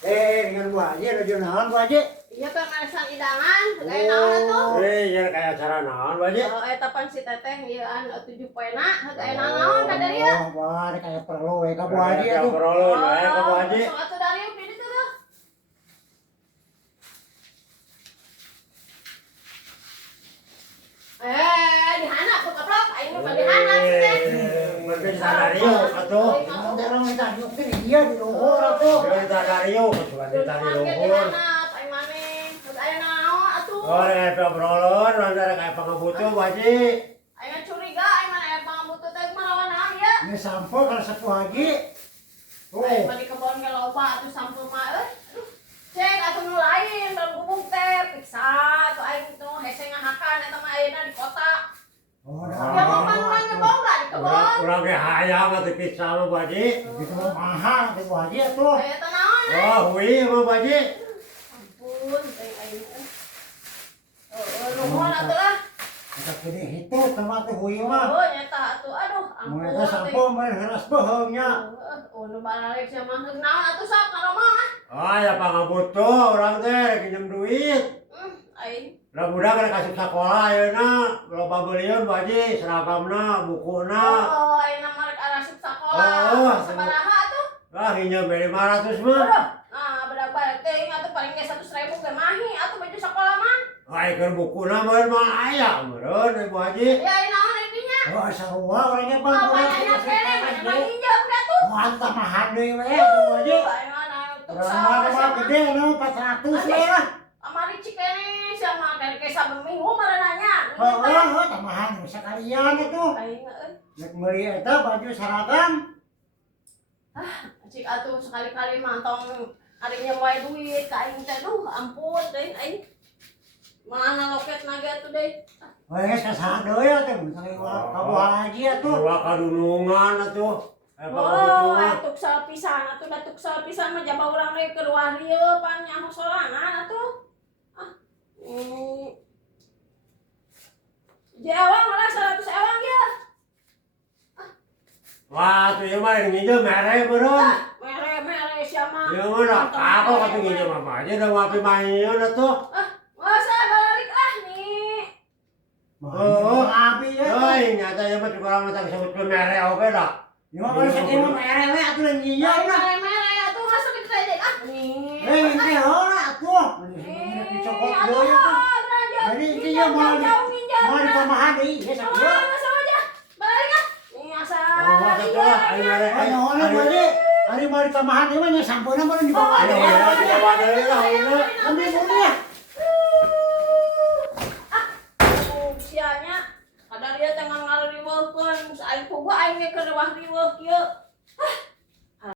Dengan Bu Haji ada naon Bu Haji? Iya pemanasan idangan, kayak naon atuh? Ya kayak acara naon Bu Haji? Eta pan si teteh ieu an 7 poena, kayak naon ka dari ya? Wah, kayak perlu we ka Bu Haji atuh. Perlu we ka Bu Haji. Sok atuh dari pilih tuh. Dihana aku kaplok, aing mah dihana teh. Mungkin Tadario atuh. Orang minta yuk dia di luhur atuh. Dia Tadario atuh Tadario. Aing maneh, aya naon atuh? Oh, eta obrolon antara kayak pangabutuh Bu Haji. Aing curiga aing mana aya pangabutuh teh marawan naon ya? Ini sampo kalau sepuh Haji. Aing mah di kebon ge loba atuh sampul mah aduh. Cek atuh nu lain dalam gubuk teh piksa atuh aing tuh hese ngahakan eta mah ayeuna di kota. Oh, Ya mau kan boga di kebon. Urang ge hayang atuh pisah mah Bu Haji. itu mahal ke Bu Haji atuh. Eta naon? Oh, hui mah Bu Haji. Ampun, aing. Nuhun atuh lah. Kita gede itu sama tuh hui mah. Oh, nyata atuh aduh ampun. Mun eta sampo mah heras beheung nya. Oh, nu balik sia mah naon atuh sok ka rumah. Oh, ya pangabutuh urang teh pinjem duit. Aing. Budak kada kasih sekolah ayeuna loba beulieun Bu Haji, seragamna, bukuna. Oh, ayeuna mah rek arasup sakola. Oh, Sabaraha atuh? Lah hinjem 500 mah. Nah, berapa teh atuh paling ge 100.000 ge mahi atuh baju sekolah mah. Ai keur bukuna meureun mah aya meureun Bu Haji. Ya aya naon dinya? Oh, sarua orangnya Bang. Apa aya kene mah hinjau atuh. Oh, tamahan deui we Bu Haji. Ayeuna atuh Orang mah gede nu 400 we lah. amari cikene sama dari ke saben minggu marananya. Oh, tamahan sakalian atuh. Aing euy. Nek meuli eta baju seragam. Cik atuh sekali-kali mantong arinya wae duit ka aing teh duh ampun teh aing. Mana loket naga atuh deui. Wes kasaha deui atuh misalnya ka Bu Haji atuh. Dua kadunungan atuh. Oh, atuk sapisan atuh datuk sapisan mah jaba urang deui keur wahrieu pan nyaho sorangan atuh. Jawang lah 100 ewang ya. Wah, tuh ieu mah nginjem mere meureun. Mere sia mah. Ieu mah dah kako katu nginjem apa aja dah ngapi main atuh. Masa balik lah nih. Oh, abi ya. euy nyata ieu mah cukup mah tak sebutkeun mere oge dah. Ieu mah kalau sakieu mah mere we atuh lain nyinya lah. Mere atuh masuk kita aja ah. Nih. Ini ora atuh. Dicokot deui atuh. Jadi intinya mau ditamahan deui ya sakieu. Oh, masa tuh ayo mere. Ayo ona Bu Haji. Ari mau ditamahan ieu mah nya sampuna mah dibawa Ayo deui. bawa deui lah ieu. Ambil dulu ya. Sianya kadang dia tengah ngaliriweukeun, aing puguh aing ge keur wah riweuh kieu.